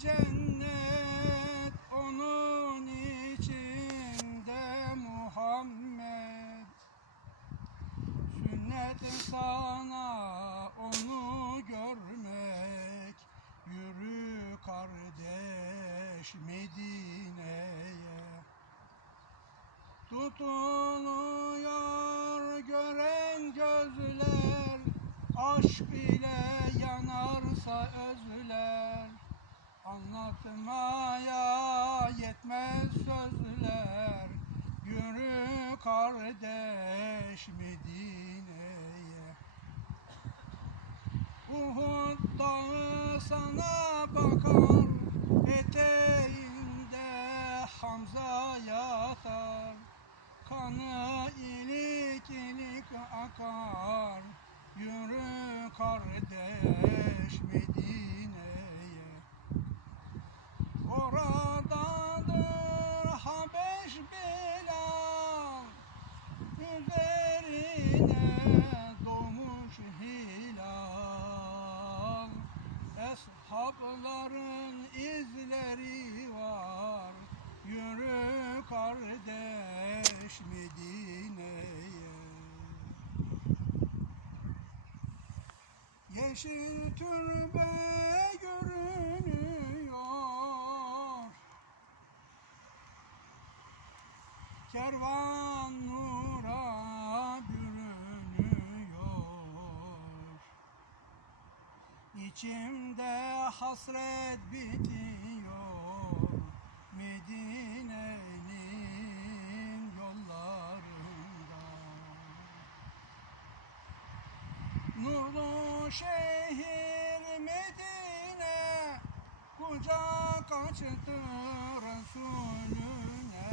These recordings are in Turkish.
cennet onun içinde Muhammed. Sünnet sana onu görmek Yürü kardeş Medine'ye. Tutuluyor gören gözler Aşk ile yanarsa özler kardeş Medine'ye. Uhud dağı sana bakar Eteğinde Hamza yatar. Kanı ilik ilik akar Yürü kardeş Medine'ye Eshabların izleri var. Yürü kardeş Medine'ye. Yeşil türbe hasret bitiyor Medine'nin yollarında. Nurlu şehir Medine Kucak açtı Resulüne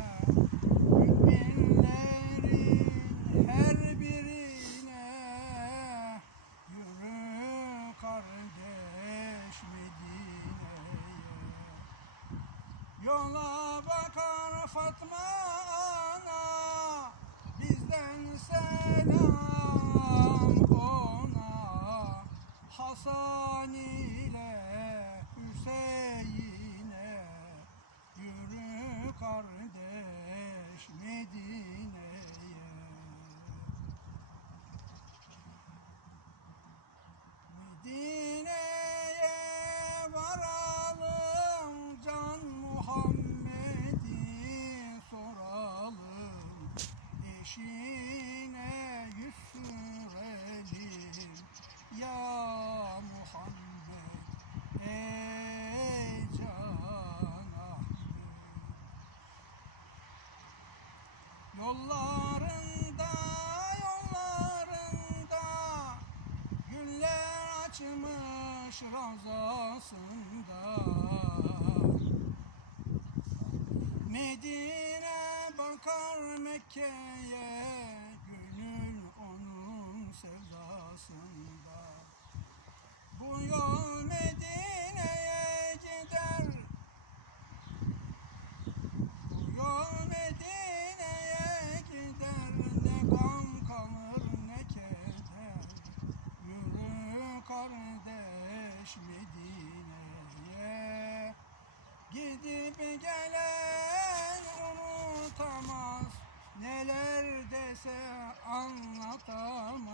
Müminlerin her birine Yürü kardeş Medine'ye Yola bakar Fatma açmış razasında Medine bakar Mekke'ye Gönül onun sevdasında Gidip gelen unutamaz. Neler dese anlatamaz.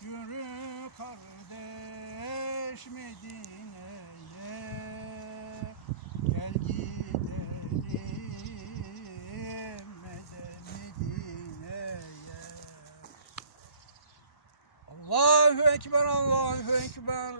Yürü kardeş Medine'ye. Gel gidelim Medine'ye. Allahu Ekber, Allahu Ekber